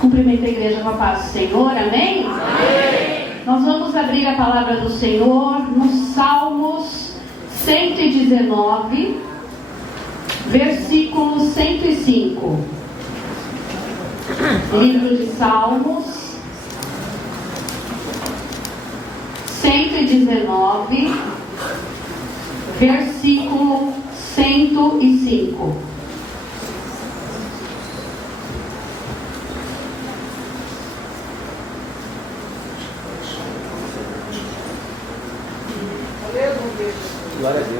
Cumprimento a igreja com a paz do Senhor, amém? Amém. Nós vamos abrir a palavra do Senhor nos Salmos 119, versículo 105. Livro de Salmos 119, versículo 105.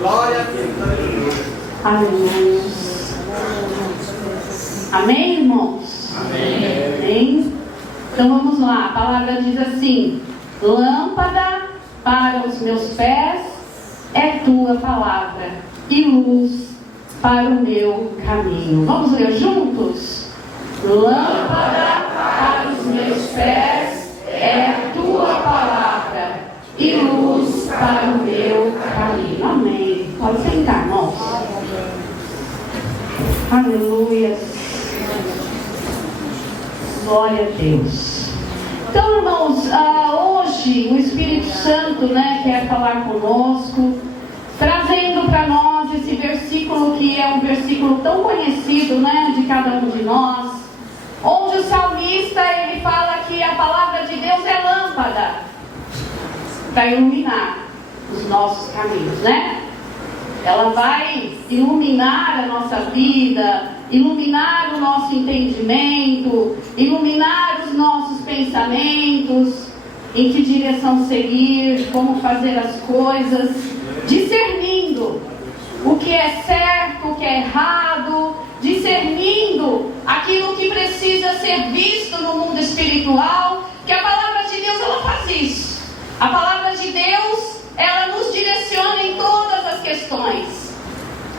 Glória a Deus. Aleluia. Amém, irmãos? Amém. Amém. Então vamos lá. A palavra diz assim: lâmpada para os meus pés é tua palavra e luz para o meu caminho. Vamos ler juntos? Lâmpada para os meus pés é tua palavra e luz para o meu caminho. Amém. Pode sentar, irmãos. Aleluia. Glória a Deus. Então, irmãos, hoje o Espírito Santo, quer falar conosco, trazendo para nós esse versículo que é um versículo tão conhecido, de cada um de nós, onde o salmista ele fala que a palavra de Deus é lâmpada para iluminar os nossos caminhos, Ela vai iluminar a nossa vida, iluminar o nosso entendimento, iluminar os nossos pensamentos, em que direção seguir, como fazer as coisas, discernindo o que é certo, o que é errado, discernindo aquilo que precisa ser visto no mundo espiritual, que a palavra de Deus ela faz isso. A palavra de Deus, ela nos direciona em todas as questões.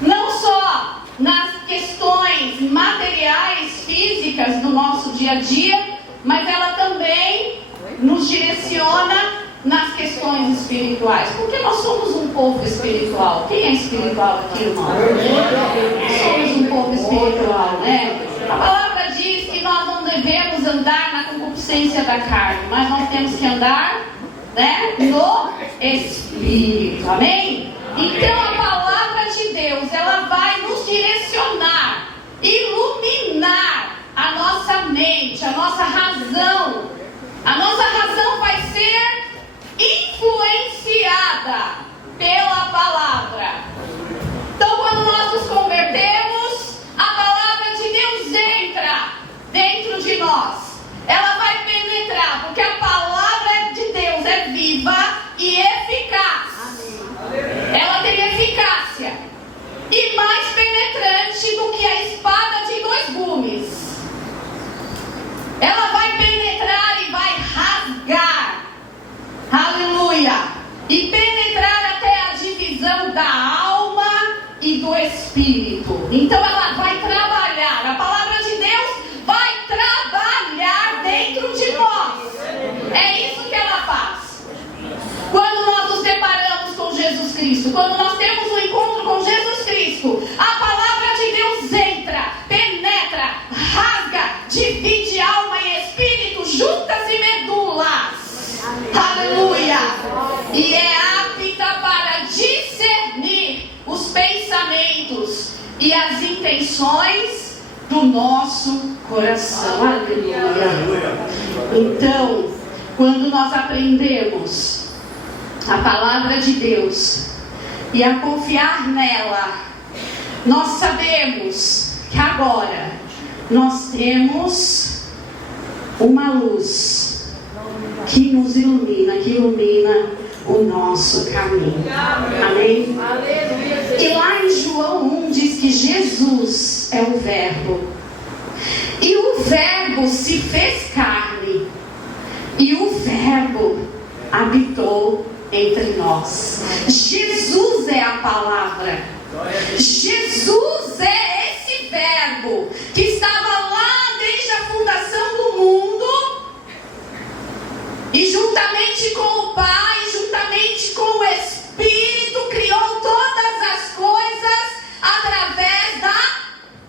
Não só nas questões materiais, físicas do nosso dia a dia, mas ela também nos direciona nas questões espirituais. Porque nós somos um povo espiritual. Quem é espiritual aqui, irmão? Somos um povo espiritual, A palavra diz que nós não devemos andar na concupiscência da carne, mas nós temos que andar no Espírito, amém? Então a palavra de Deus, ela vai nos direcionar, iluminar a nossa mente, a nossa razão. A nossa razão vai ser influenciada pela palavra. Então quando nós nos convertemos, a palavra de Deus entra dentro de nós. Ela vai penetrar, porque a palavra de Deus é viva e eficaz. Ela tem eficácia e mais penetrante do que a espada de 2 gumes. Ela vai penetrar e vai rasgar, aleluia, e penetrar até a divisão da alma e do espírito. Então ela vai trabalhar, a palavra de Deus vai trabalhar dentro de nós. É isso que ela faz. Quando nós nos deparamos com Jesus Cristo, quando nós temos um encontro com Jesus Cristo, a palavra de Deus entra, penetra, rasga, divide alma e espírito, juntas e medulas. Aleluia. E é apta para discernir os pensamentos e as intenções do nosso coração. Aleluia. Então, quando nós aprendemos a palavra de Deus e a confiar nela, nós sabemos que agora nós temos uma luz que nos ilumina, que ilumina o nosso caminho. Amém? E lá em João 1 diz que Jesus é o Verbo. E o Verbo se fez carne. E o Verbo habitou entre nós. Jesus é a palavra. Jesus é esse Verbo que estava lá desde a fundação do mundo. E juntamente com o Pai, juntamente com o Espírito, criou todas as coisas através da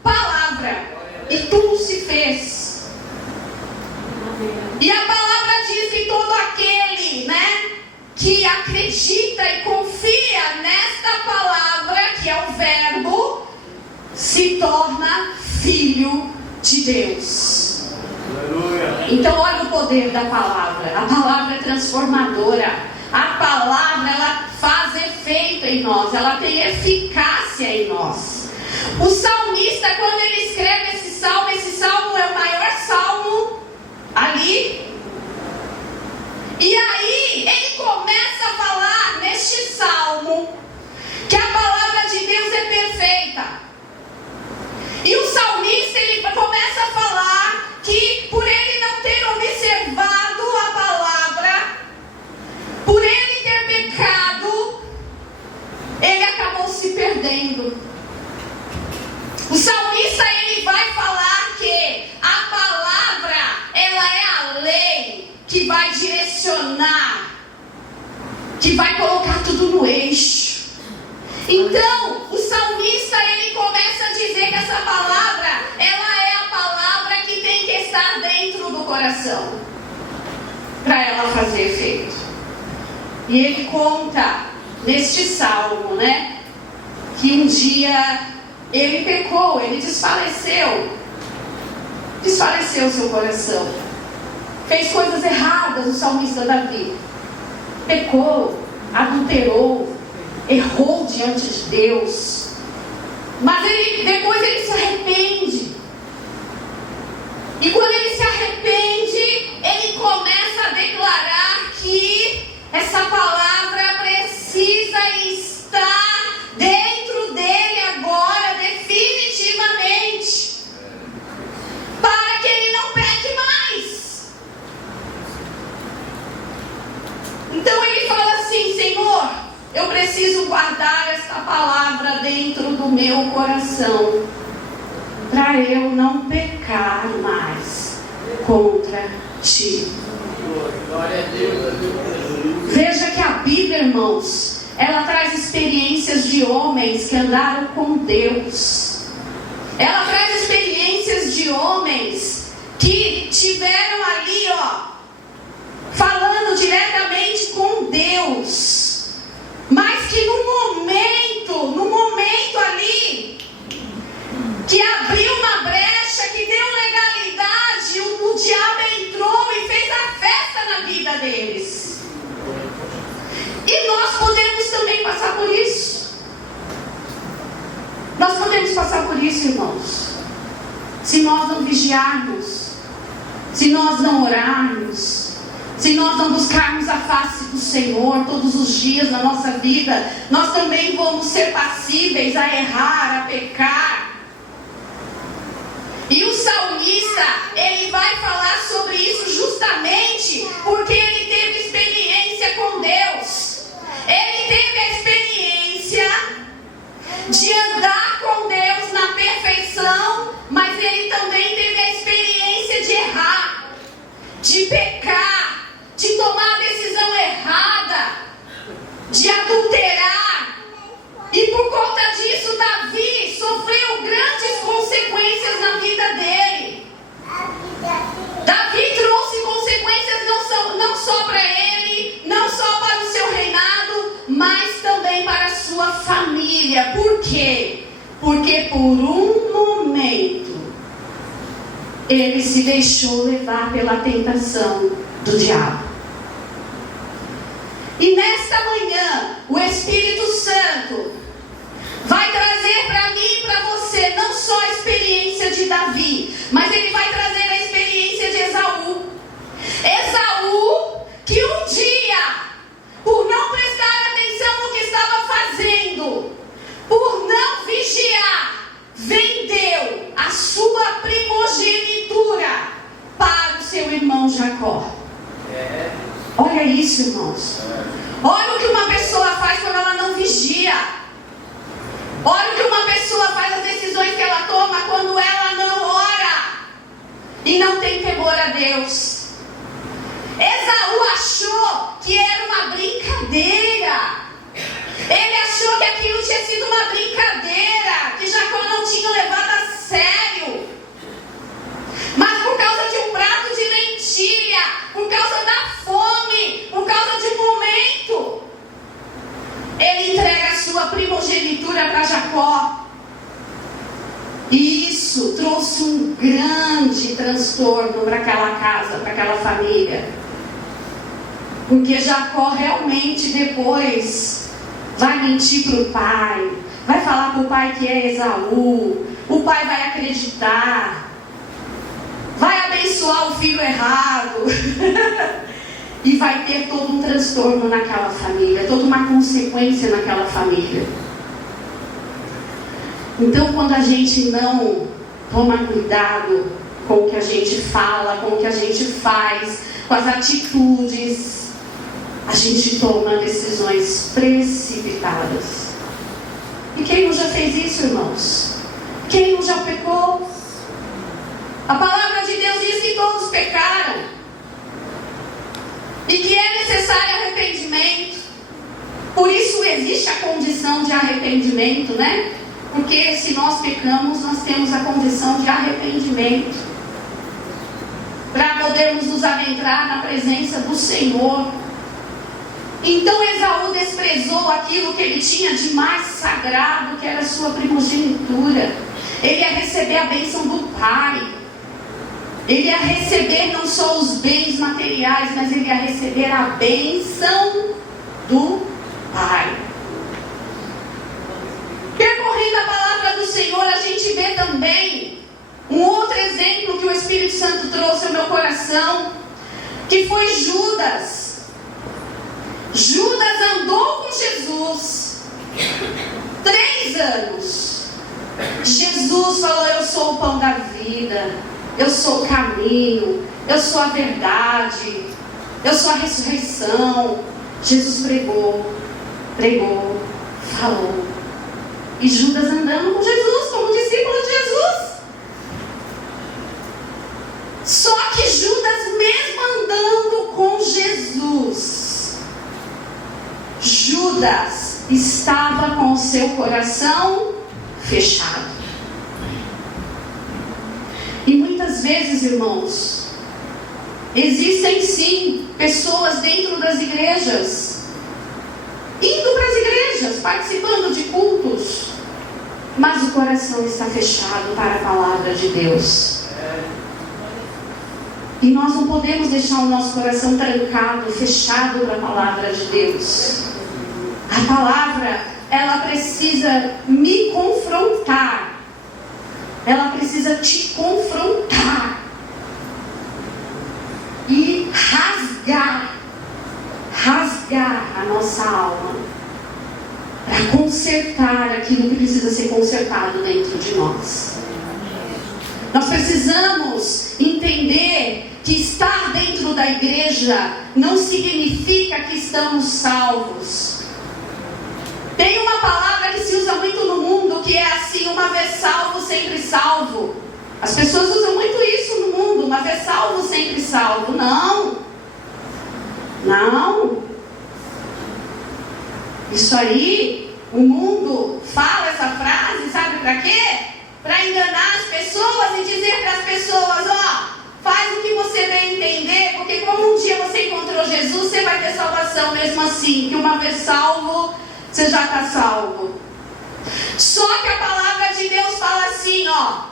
palavra. E tudo se fez. E a palavra diz que todo aquele, que acredita e confia nesta palavra, que é o verbo, se torna filho de Deus. Aleluia. Então olha o poder da palavra. A palavra é transformadora. A palavra, ela faz efeito em nós, ela tem eficácia em nós. O salmista, quando ele escreve esse salmo é o maior salmo ali. E aí ele começa a falar neste salmo que a palavra de Deus é perfeita. E o salmista, ele começa a falar que por ele não ter observado a palavra, por ele ter pecado, ele acabou se perdendo. O salmista, ele vai falar que a palavra, ela é a lei que vai direcionar, que vai colocar tudo no eixo. Então, o salmista, ele começa a dizer que essa palavra, ela é a palavra que tem que estar dentro do coração, para ela fazer efeito. E ele conta neste salmo, que um dia ele pecou, ele desfaleceu seu coração, fez coisas erradas. O salmista Davi pecou, adulterou, errou diante de Deus, mas depois ele se arrepende. E quando ele se arrepende, ele começa a declarar que essa palavra precisa estar dentro dele agora, definitivamente, para que ele não peque mais. Então ele fala assim: Senhor, eu preciso guardar esta palavra dentro do meu coração, para eu não pecar mais contra ti. Glória a Deus. Veja que a Bíblia, irmãos, ela traz experiências de homens que andaram com Deus. Ela traz experiências de homens que tiveram ali, falando diretamente com Deus, mas que no momento ali, que abriu uma brecha, que deu legalidade, o diabo entrou e fez a festa na vida deles. E nós podemos também passar por isso. Nós podemos passar por isso, irmãos, se nós não vigiarmos, se nós não orarmos, se nós não buscarmos a face do Senhor todos os dias na nossa vida. Nós também vamos ser passíveis a errar, a pecar. E o salmista, ele vai falar sobre isso justamente porque ele teve experiência com Deus. Ele teve a experiência de andar com Deus na perfeição, mas ele também teve a experiência de errar, de pecar, de tomar a decisão errada, de adulterar. E por conta disso, Davi sofreu grandes consequências na vida dele. Davi trouxe consequências não só para ele, não só para o seu reinado, mas também para a sua família. Por quê? Porque por um momento ele se deixou levar pela tentação do diabo. E nesta manhã, o Espírito Santo vai trazer para mim e para você não só a experiência de Davi, mas ele vai trazer a experiência de Esaú. Esaú, que um dia, por não prestar atenção no que estava fazendo, por não vigiar, vendeu a sua primogenitura para o seu irmão Jacó. Olha isso, irmãos. Olha o que uma pessoa faz quando ela não vigia. Olha o que uma pessoa faz, as decisões que ela toma quando ela não ora e não tem temor a Deus. Esaú achou que era uma brincadeira. Ele achou que aquilo tinha sido uma brincadeira, que Jacó não tinha levado a sério. Mas por causa de um prato de lentilha, transtorno para aquela casa, para aquela família. Porque Jacó realmente depois vai mentir para o pai, vai falar para o pai que é Esaú, o pai vai acreditar, vai abençoar o filho errado e vai ter todo um transtorno naquela família, toda uma consequência naquela família. Então, quando a gente não toma cuidado com o que a gente fala, com o que a gente faz, com as atitudes, a gente toma decisões precipitadas. E quem não já fez isso, irmãos? Quem não já pecou? A palavra de Deus diz que todos pecaram e que é necessário arrependimento. Por isso existe a condição de arrependimento, né? Porque se nós pecamos, nós temos a condição de arrependimento para podermos nos adentrar na presença do Senhor. Então Esaú desprezou aquilo que ele tinha de mais sagrado, que era a sua primogenitura. Ele ia receber a bênção do pai. Ele ia receber não só os bens materiais, mas ele ia receber a bênção do pai. Percorrendo a palavra do Senhor, a gente vê também um outro exemplo que o Espírito Santo trouxe ao meu coração, que foi Judas. Judas andou com Jesus 3 anos. Jesus falou: eu sou o pão da vida, eu sou o caminho, eu sou a verdade, eu sou a ressurreição. Jesus pregou, falou. E Judas andando com Jesus, como discípulo de Jesus. Só que Judas, mesmo andando com Jesus, Judas estava com o seu coração fechado. E muitas vezes, irmãos, existem sim pessoas dentro das igrejas, indo para as igrejas, participando de cultos, mas o coração está fechado para a palavra de Deus. E nós não podemos deixar o nosso coração trancado, fechado para a palavra de Deus. A palavra, ela precisa me confrontar. Ela precisa te confrontar. E rasgar a nossa alma. Para consertar aquilo que precisa ser consertado dentro de nós. Nós precisamos entender que estar dentro da igreja não significa que estamos salvos. Tem uma palavra que se usa muito no mundo, que é assim: uma vez salvo, sempre salvo. As pessoas usam muito isso no mundo: uma vez salvo, sempre salvo. Não. Isso aí, o mundo fala essa frase, sabe para quê? Para enganar as pessoas e dizer para as pessoas: ó, faz o que você bem entender, porque como um dia você encontrou Jesus, você vai ter salvação mesmo assim, que uma vez salvo, você já está salvo. Só que a palavra de Deus fala assim, ó: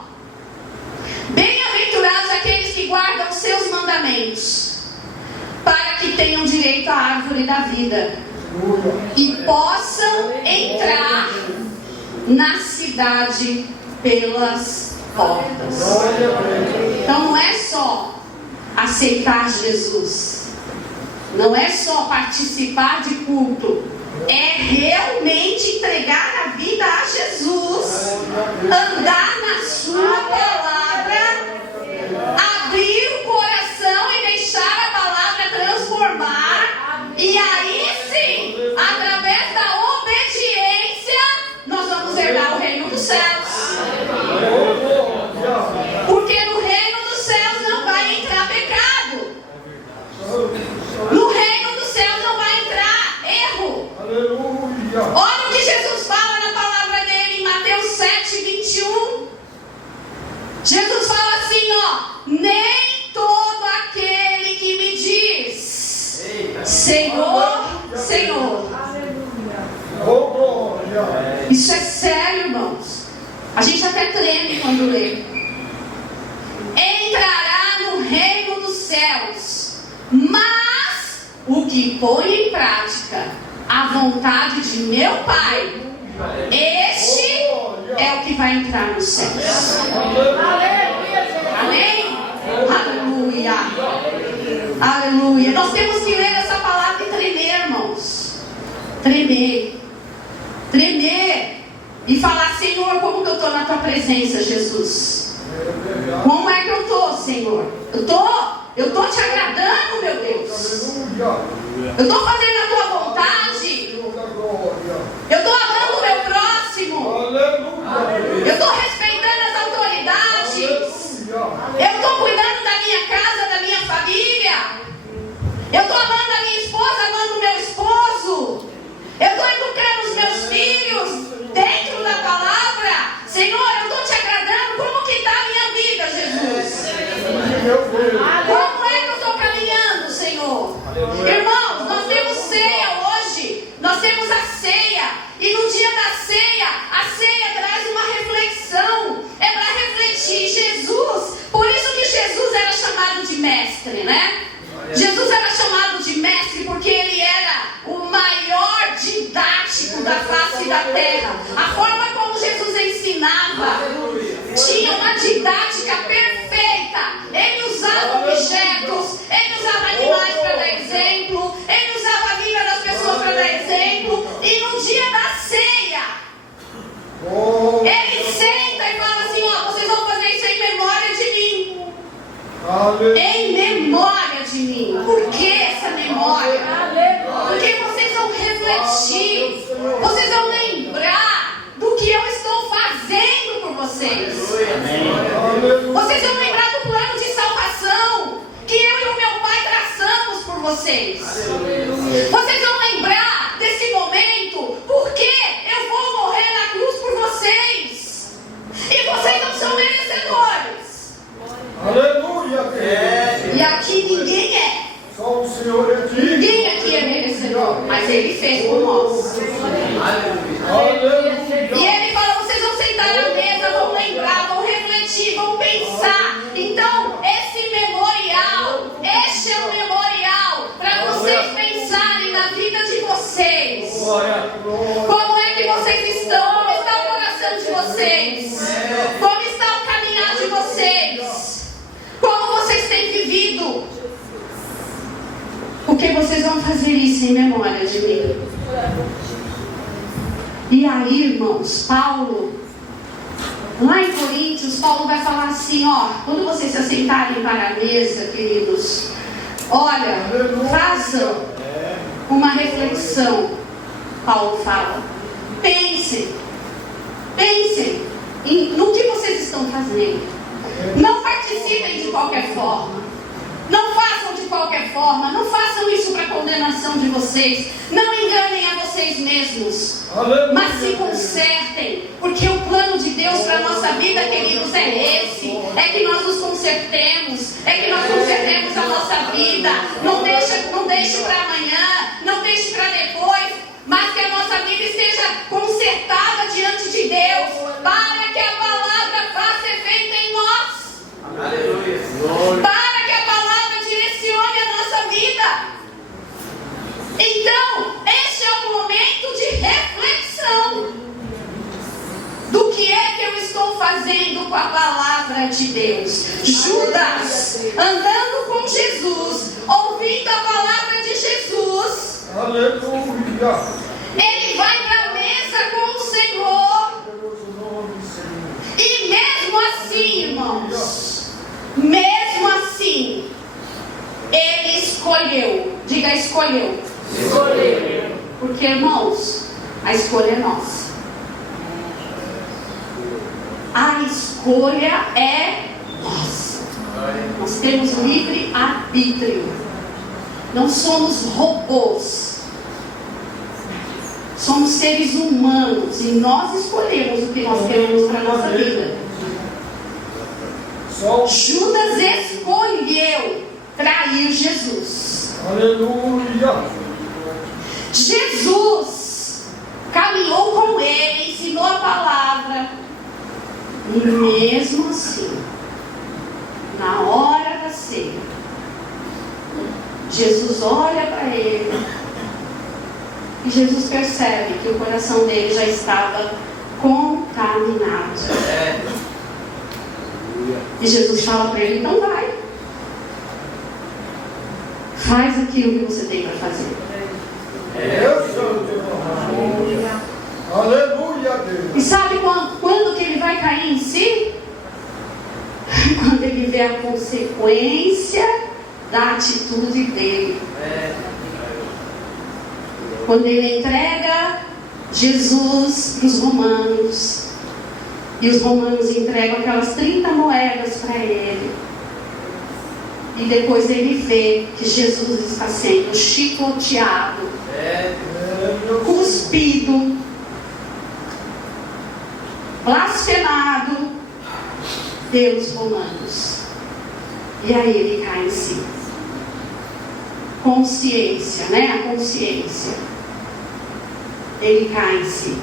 bem-aventurados aqueles que guardam os seus mandamentos, para que tenham direito à árvore da vida e possam entrar na cidade pelas portas. Então não é só aceitar Jesus, não é só participar de culto, é realmente entregar a vida a Jesus, andar na sua palavra, abrir o coração e deixar a palavra transformar, e aí sim, através da obediência, nós vamos herdar o reino dos céus. Porque no reino dos céus não vai entrar pecado. No reino dos céus não vai entrar erro. Olha o que Jesus fala na palavra dele em Mateus 7:21. Jesus fala assim, ó: nem todo aquele que me diz Senhor, Senhor. Isso é sério, irmãos. A gente até treme quando lê. Entrará no o que põe em prática a vontade de meu Pai, este é o que vai entrar no céu. Amém? Aleluia. Aleluia. Nós temos que ler essa palavra e tremer, irmãos. Tremer. Tremer. E falar: Senhor, como que eu estou na tua presença, Jesus? Como é que eu estou, Senhor? Eu estou te agradando, meu Deus. Eu estou fazendo a tua vontade. Eu estou amando o meu próximo. Eu estou respeitando as autoridades. Eu estou cuidando da minha casa, da minha família. Eu estou amando a minha esposa, amando o meu esposo. Eu estou educando os meus filhos dentro da palavra. Senhor, eu estou te agradando. Como que está a minha vida, Jesus? Como é que eu estou caminhando, Senhor? Irmãos, nós temos ceia hoje. Nós temos a ceia. E no dia da ceia, a ceia traz uma reflexão. É para refletir Jesus. Por isso que Jesus era chamado de mestre, né? Jesus era chamado de mestre porque ele era o maior didático da face da terra. A forma como Jesus ensinava tinha uma didática perfeita. Ele usava objetos, ele usava animais para dar exemplo, ele usava a vida das pessoas para dar exemplo. E no dia da ceia, ele senta e fala assim: ó, vocês vão fazer isso em memória de mim. Em memória de mim. Por que essa memória? Porque vocês vão refletir, vocês vão lembrar do que eu estou fazendo por vocês. Vocês vão lembrar do plano de salvação que eu e o meu Pai traçamos por vocês. Vocês vão lembrar desse momento, porque eu vou morrer na cruz por vocês. E vocês não são merecedores. Aleluia! E aqui ninguém é. Só o Senhor é digno. Ninguém aqui é merecedor, mas Ele fez por nós. Aleluia! E Ele fala: vocês vão sentar à mesa, vão lembrar, vão refletir, vão pensar. Então, esse memorial, este é o memorial para vocês pensarem na vida de vocês. Como é que vocês estão? Como está o coração de vocês? Como está o caminhar de vocês? Como vocês têm vivido? Porque vocês vão fazer isso em memória de mim. E aí, irmãos, Paulo, lá em Coríntios, Paulo vai falar assim: ó, quando vocês se assentarem para a mesa, queridos, olha, façam uma reflexão. Paulo fala: pensem no que vocês estão fazendo. Não participem de qualquer forma. Não façam de qualquer forma. Não façam isso para condenação de vocês. Não enganem a vocês mesmos. Mas se consertem. Porque o plano de Deus para a nossa vida, queridos, é esse. É que nós nos consertemos. É que nós consertemos a nossa vida. Não deixe para amanhã. Não deixe para depois. Mas que a nossa vida esteja consertada diante de Deus. Para que a palavra faça efeito em nós. Aleluia. Para que a palavra direcione a nossa vida. Então, este é o momento de reflexão do que é que eu estou fazendo com a palavra de Deus. Judas, andando com Jesus, ouvindo a palavra de Jesus, Aleluia! ele vai para a mesa com o Senhor. E mesmo assim, irmãos, mesmo assim, ele escolheu. Diga: escolheu. Escolheu. Porque, irmãos, a escolha é nossa. A escolha é nossa. Nós temos livre arbítrio. Não somos robôs. Somos seres humanos e nós escolhemos o que nós queremos para a nossa vida. Judas escolheu trair Jesus. Aleluia! Jesus caminhou com ele, ensinou a palavra. E mesmo assim, na hora da ceia, Jesus olha para ele e Jesus percebe que o coração dele já estava contaminado. E Jesus fala para ele: então vai, faz aquilo que você tem para fazer. Aleluia, Deus. E sabe quando que ele vai cair em si? Quando ele vê a consequência da atitude dele. Quando ele entrega Jesus para os romanos, e os romanos entregam aquelas 30 moedas para ele, e depois ele vê que Jesus está sendo chicoteado, cuspido, blasfemado pelos romanos. E aí ele cai em si. Consciência, né? A consciência. Ele cai em si.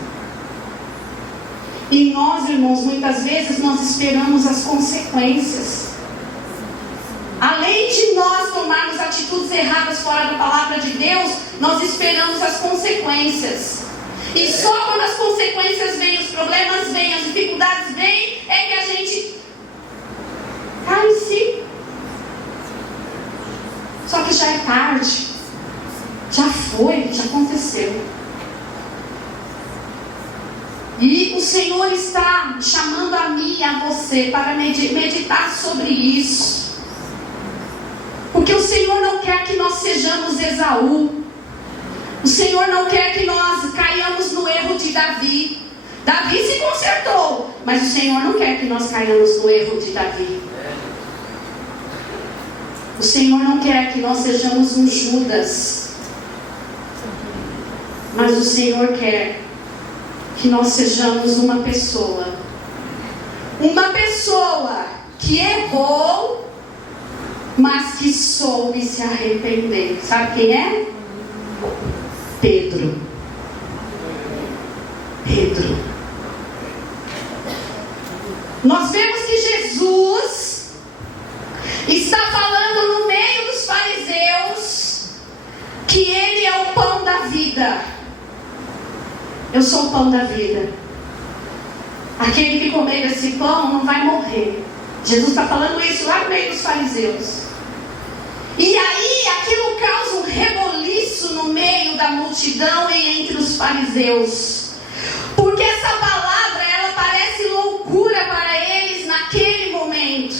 E nós, irmãos, muitas vezes nós esperamos as consequências. Além de nós tomarmos atitudes erradas fora da palavra de Deus, nós esperamos as consequências. E só quando as consequências vêm, os problemas vêm, as dificuldades vêm, é que a gente cai em si. Só que já é tarde. Já foi, já aconteceu. E o Senhor está chamando a mim e a você para meditar sobre isso. Porque o Senhor não quer que nós sejamos Esaú. O Senhor não quer que nós caiamos no erro de Davi. Davi se consertou, mas o Senhor não quer que nós caiamos no erro de Davi. O Senhor não quer que nós sejamos um Judas, mas o Senhor quer que nós sejamos uma pessoa que errou, mas que soube se arrepender. Sabe quem é? Pedro. Nós vemos que Jesus está falando no meio dos fariseus que ele é o pão da vida. Eu sou o pão da vida. Aquele que comer esse pão não vai morrer. Jesus está falando isso lá no meio dos fariseus. E aí aquilo causa um reboliço no meio da multidão e entre os fariseus. Porque essa palavra, ela parece loucura para eles naquele momento.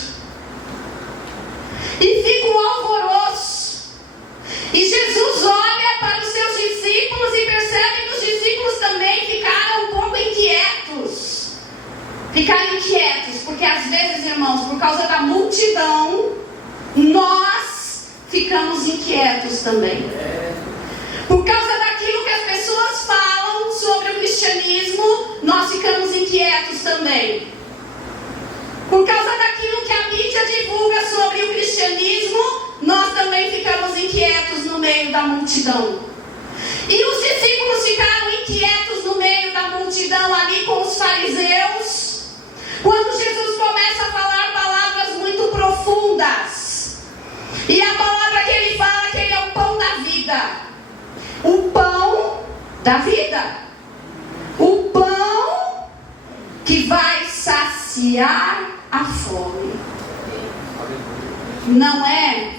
E fica um alvoroço. E Jesus olha para os seus discípulos e percebe que os discípulos também ficaram um pouco inquietos. Ficaram inquietos, porque às vezes, irmãos, por causa da multidão, nós ficamos inquietos também. Por causa daquilo que as pessoas falam sobre o cristianismo, nós ficamos inquietos também. Por causa daquilo que a mídia divulga sobre o cristianismo, nós também ficamos inquietos no meio da multidão. E os discípulos ficaram inquietos no meio da multidão ali com os fariseus, quando Jesus começa a falar palavras muito profundas. E a palavra que ele fala, que ele é o pão da vida. O pão da vida. O pão que vai saciar a fome. Não é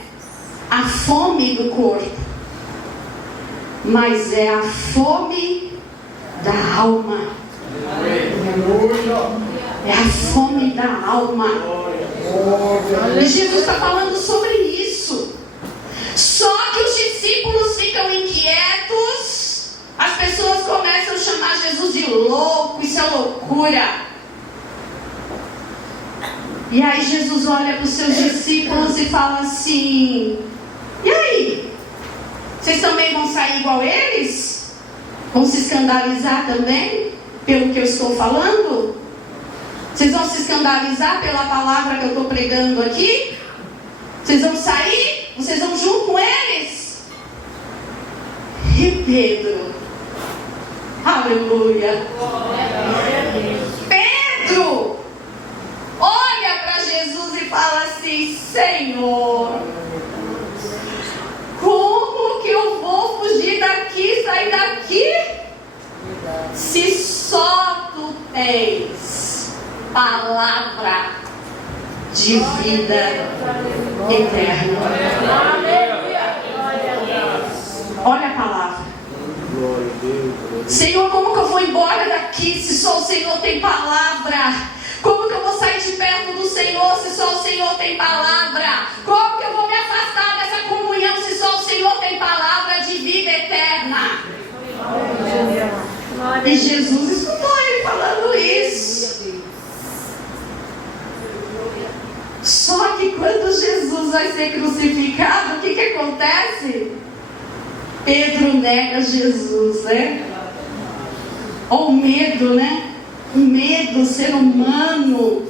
a fome do corpo, mas é a fome da alma. É a fome da alma. E Jesus está falando sobre isso. Só que os discípulos ficam inquietos. As pessoas começam a chamar Jesus de louco. Isso é loucura. E aí Jesus olha para os seus discípulos e fala assim: e aí? Vocês também vão sair igual eles? Vão se escandalizar também pelo que eu estou falando? Vocês vão se escandalizar pela palavra que eu estou pregando aqui? Vocês vão sair? Vocês vão junto com eles? E Pedro, aleluia, Pedro olha para Jesus e fala assim: Senhor, como palavra de vida eterna. Olha a palavra. Senhor, como que eu vou embora daqui se só o Senhor tem palavra? Como que eu vou sair de perto do Senhor se só o Senhor tem palavra? Como que eu vou me afastar dessa comunhão se só o Senhor tem palavra de vida eterna? E Jesus escutou ele falando isso. Só que quando Jesus vai ser crucificado, o que acontece? Pedro nega Jesus, né? Olha o medo, né? O medo, ser humano.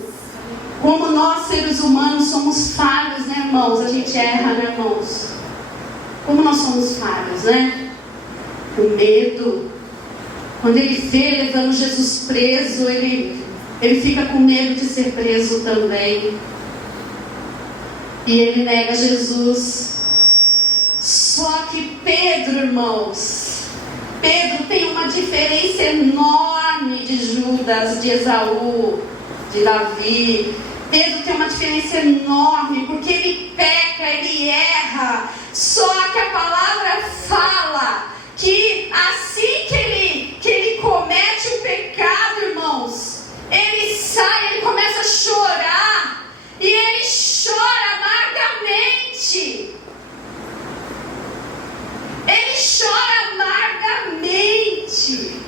Como nós, seres humanos, somos falhos, né, irmãos? A gente erra, né, irmãos? Como nós somos falhos, né? O medo. Quando ele vê levando Jesus preso, ele fica com medo de ser preso também. E ele nega Jesus. Só que Pedro, irmãos, Pedro tem uma diferença enorme de Judas, de Esaú, de Davi. Pedro tem uma diferença enorme, porque ele peca, ele erra. Só que a palavra fala que assim que ele comete o pecado, irmãos, ele sai, ele começa a chorar. E ele chora amargamente. Ele chora amargamente.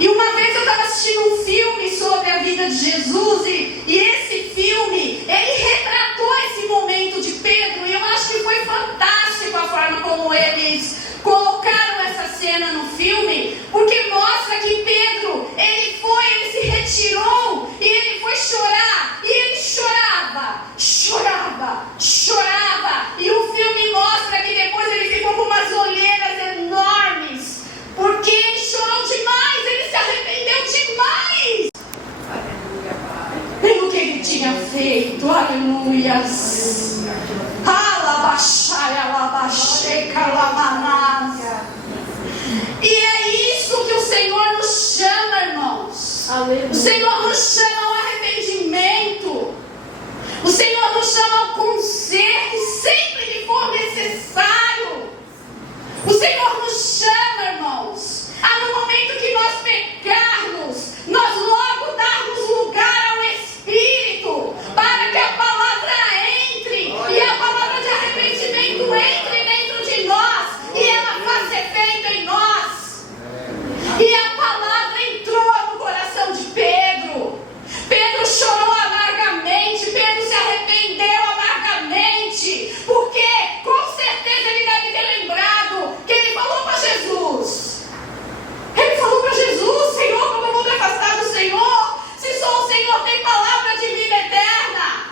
E uma vez eu estava assistindo um filme sobre a vida de Jesus e esse filme, ele retratou esse momento de Pedro, e eu acho que foi fantástico a forma como eles colocaram essa cena no filme, porque mostra que Pedro, ele se retirou e ele foi chorar, e ele chorava, e o filme mostra que depois ele ficou com umas olheiras enormes, porque ele chorou demais, ele se arrependeu demais pelo que ele tinha feito. Aleluias. E é isso que o Senhor nos chama, irmãos. Aleluia. O Senhor nos chama ao arrependimento. O Senhor nos chama ao conserto sempre que for necessário. O Senhor nos chama, irmãos, a no momento que nós pecarmos, nós logo darmos lugar ao Espírito, para que a palavra entre, e a palavra de arrependimento entre dentro de nós, e ela faça efeito em nós. E a palavra entrou no coração de Pedro. Pedro chorou amargamente, Pedro se arrependeu amargamente, porque com certeza ele deve ter lembrado que ele falou para Jesus. Ele falou para Jesus: Senhor, como eu vou me afastar do Senhor, se só o Senhor tem palavra de vida eterna?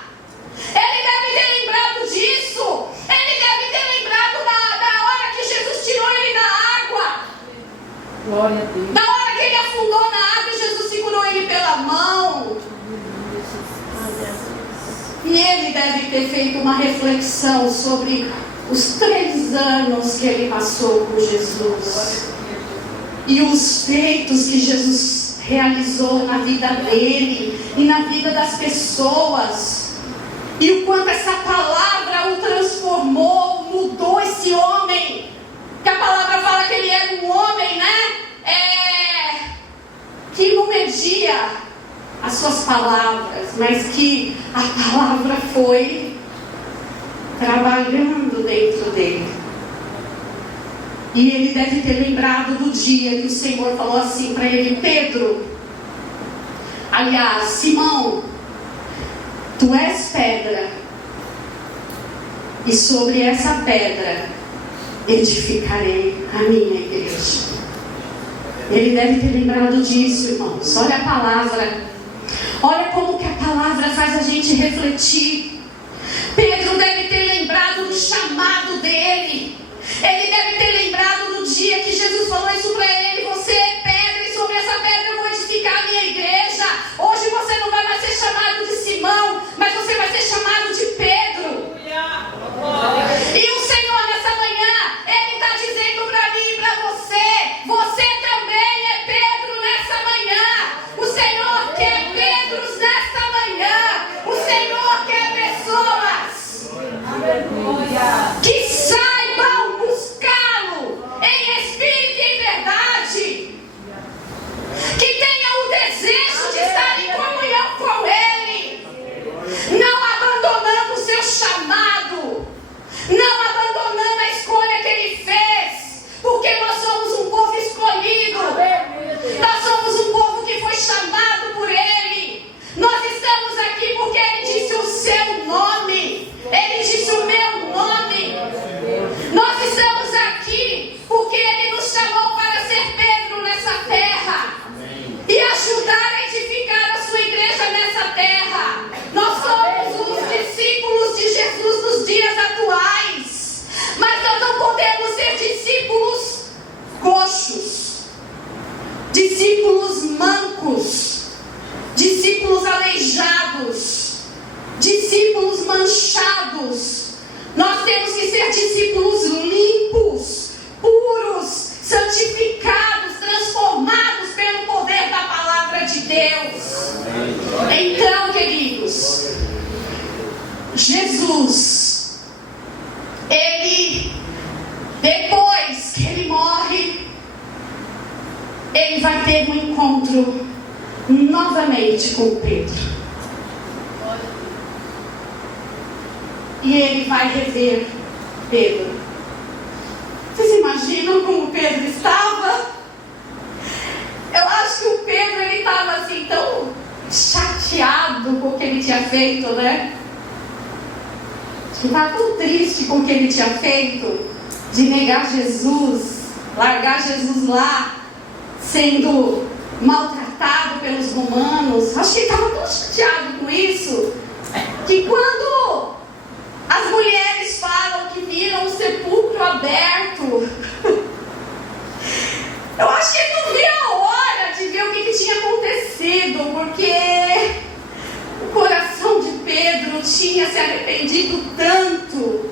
Ele deve ter lembrado disso. Ele deve ter lembrado da hora que Jesus tirou ele da água. Glória a Deus. Da hora que ele afundou na água e Jesus segurou ele pela mão. E ele deve ter feito uma reflexão sobre os 3 anos que ele passou com Jesus. E os feitos que Jesus realizou na vida dele e na vida das pessoas. E o quanto essa palavra o transformou, mudou esse homem. Que a palavra fala que ele era um homem, né? Que não media as suas palavras, mas que a palavra foi trabalhando dentro dele. E ele deve ter lembrado do dia que o Senhor falou assim para ele: Pedro, aliás, Simão, tu és pedra, e sobre essa pedra edificarei a minha igreja. Ele deve ter lembrado disso, irmãos. Olha a palavra. Olha como que a palavra faz a gente refletir. Pedro deve ter lembrado do chamado dele. Ele deve ter lembrado do dia que Jesus falou isso para ele: você é pedra, e sobre essa pedra eu vou edificar a minha igreja. Hoje você não vai mais ser chamado de Simão, mas você vai ser chamado de Pedro. E o Senhor nessa manhã, Ele está dizendo para mim e para você: você também é Pedro nessa manhã. O Senhor quer Pedro ser discípulos limpos, puros, santificados, transformados pelo poder da palavra de Deus. Então, queridos, Jesus, ele, depois que ele morre, ele vai ter um encontro novamente com Pedro. E ele vai rever Pedro. Vocês imaginam como Pedro estava? Eu acho que o Pedro, ele estava assim tão chateado com o que ele tinha feito, né? Estava tão triste com o que ele tinha feito, de negar Jesus, largar Jesus lá, sendo maltratado pelos romanos. Acho que ele estava tão chateado com isso, que quando as mulheres falam que viram o sepulcro aberto, eu acho que ele não via a hora de ver o que tinha acontecido, porque o coração de Pedro tinha se arrependido tanto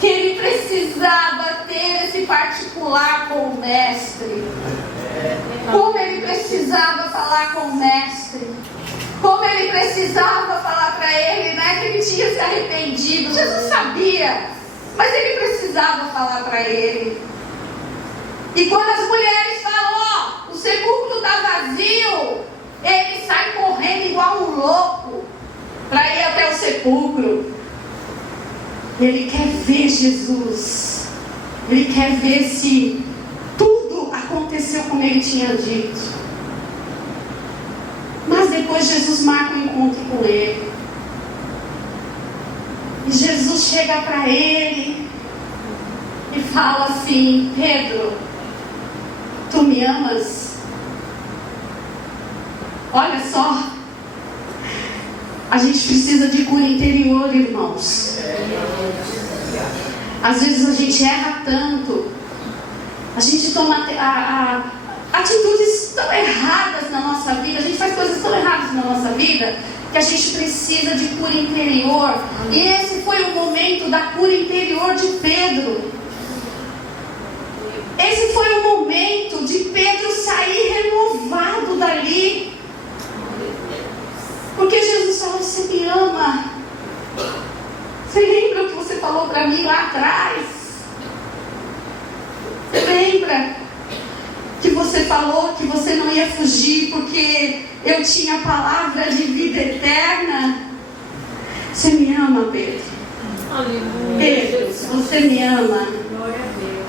que ele precisava ter esse particular com o mestre. Como ele precisava falar com o mestre. Como ele precisava falar para ele, né, que ele tinha se arrependido. Jesus sabia, mas ele precisava falar para ele. E quando as mulheres falam, o sepulcro está vazio, ele sai correndo igual um louco para ir até o sepulcro. Ele quer ver Jesus. Ele quer ver se tudo aconteceu como ele tinha dito. Mas depois Jesus marca um encontro com ele. E Jesus chega para ele e fala assim: Pedro, tu me amas? Olha só, a gente precisa de cura interior, irmãos. Às vezes a gente erra tanto, a gente toma atitudes tão erradas na nossa vida, a gente faz coisas tão erradas na nossa vida, que a gente precisa de cura interior. E esse foi o momento da cura interior de Pedro. Esse foi o momento de Pedro sair renovado dali. Porque Jesus falou: você me ama? Você lembra o que você falou para mim lá atrás? Você lembra que você falou que você não ia fugir porque eu tinha a palavra de vida eterna? Você me ama, Pedro? Aleluia. Pedro, você me ama?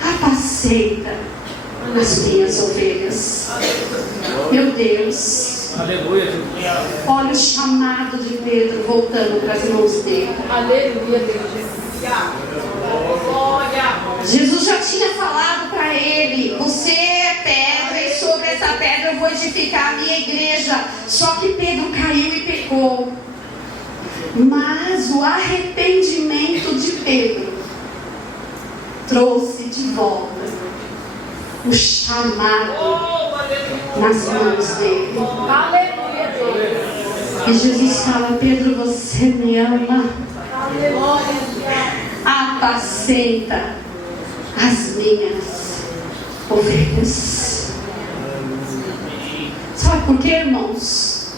Apacenta as minhas ovelhas. Meu Deus. Aleluia. Olha o chamado de Pedro voltando para as mãos dele. Aleluia, Deus. Jesus já tinha falado para ele: você é pedra e sobre essa pedra eu vou edificar a minha igreja. Só que Pedro caiu e pecou. Mas o arrependimento de Pedro trouxe de volta o chamado nas mãos dele. Aleluia, Deus. E Jesus fala: Pedro, você me ama? Apacenta as minhas ovelhas. Sabe por quê, irmãos?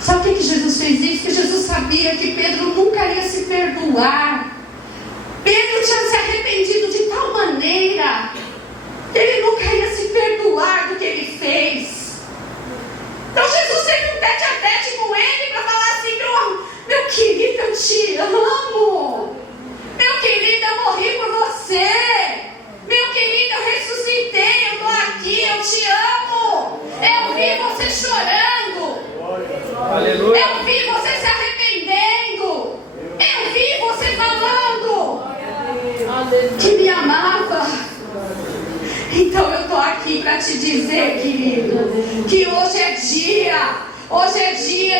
Sabe por que Jesus fez isso? Porque Jesus sabia que Pedro nunca ia se perdoar. Pedro tinha se arrependido de tal maneira que ele nunca ia se perdoar do que ele fez. Então Jesus teve um tete a tete com ele para falar assim: meu querido, eu te amo. Meu querido, eu morri por você. Meu querido, eu ressuscitei, eu estou aqui, eu te amo. Eu vi você chorando. Aleluia. Eu vi você se arrependendo. Eu vi você falando que me amava. Então eu estou aqui para te dizer, querido, que hoje é dia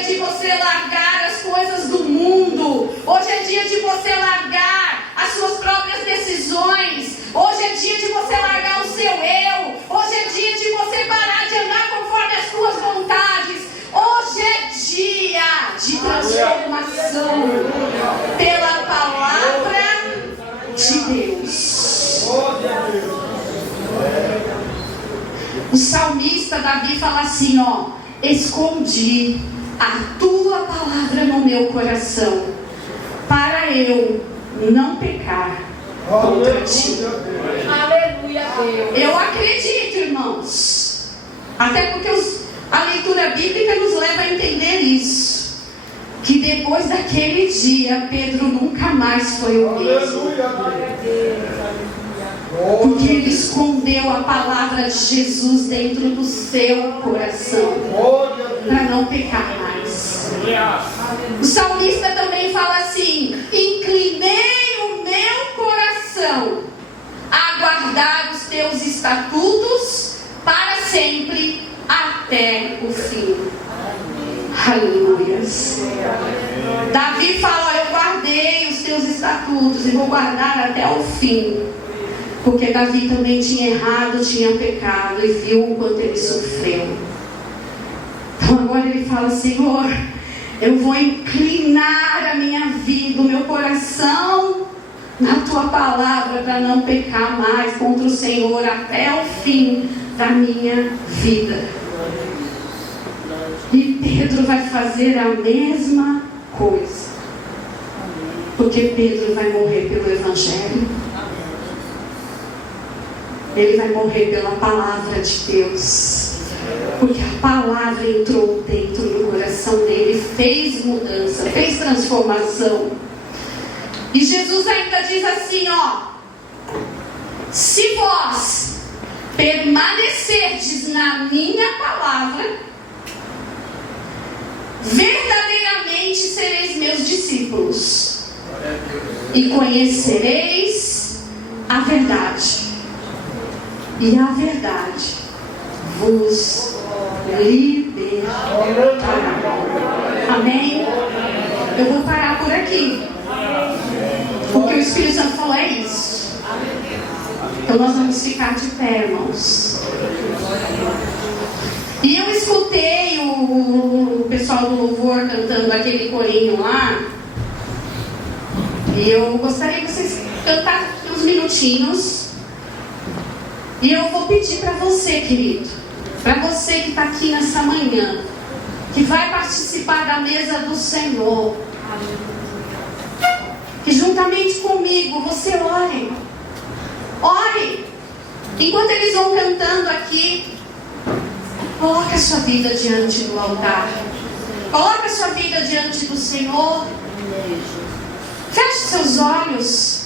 de você largar as coisas do mundo. Hoje é dia de você largar as suas próprias decisões. Hoje é dia de você largar o seu eu. Hoje é dia de você parar de andar conforme as suas vontades. Hoje é dia de transformação pela palavra Davi fala assim, ó: escondi a tua palavra no meu coração, para eu não pecar contra ti. Aleluia, Deus. Eu acredito, irmãos, até porque a leitura bíblica nos leva a entender isso, que depois daquele dia Pedro nunca mais foi o mesmo, Aleluia. Glória a Deus. porque ele escondeu a palavra de Jesus dentro do seu coração Glória a Deus. para não pecar mais. O salmista também fala assim: inclinei o meu coração a guardar os teus estatutos para sempre até o fim. Aleluias. Davi fala: eu guardei os teus estatutos e vou guardar até o fim. Porque Davi também tinha errado, tinha pecado, e viu o quanto ele sofreu. Então agora ele fala: Senhor, eu vou inclinar a minha vida, o meu coração na tua palavra, para não pecar mais contra o Senhor até o fim da minha vida. E Pedro vai fazer a mesma coisa, porque Pedro vai morrer pelo Evangelho. Ele vai morrer pela palavra de Deus, porque a palavra entrou dentro do coração dele, fez mudança, fez transformação. E Jesus ainda diz assim, ó: se vós permanecerdes na minha palavra, verdadeiramente sereis meus discípulos, e conhecereis a verdade, e a verdade vos libertará. Amém? Eu vou parar por aqui, porque o Espírito Santo falou é isso. Então nós vamos ficar de pé, irmãos. E eu escutei o pessoal do louvor cantando aquele corinho lá, e eu gostaria que vocês cantassem uns minutinhos. E eu vou pedir para você, querido, para você que está aqui nessa manhã, que vai participar da mesa do Senhor, que juntamente comigo você ore. Ore. Enquanto eles vão cantando aqui, coloque a sua vida diante do altar. Coloque a sua vida diante do Senhor. Feche seus olhos.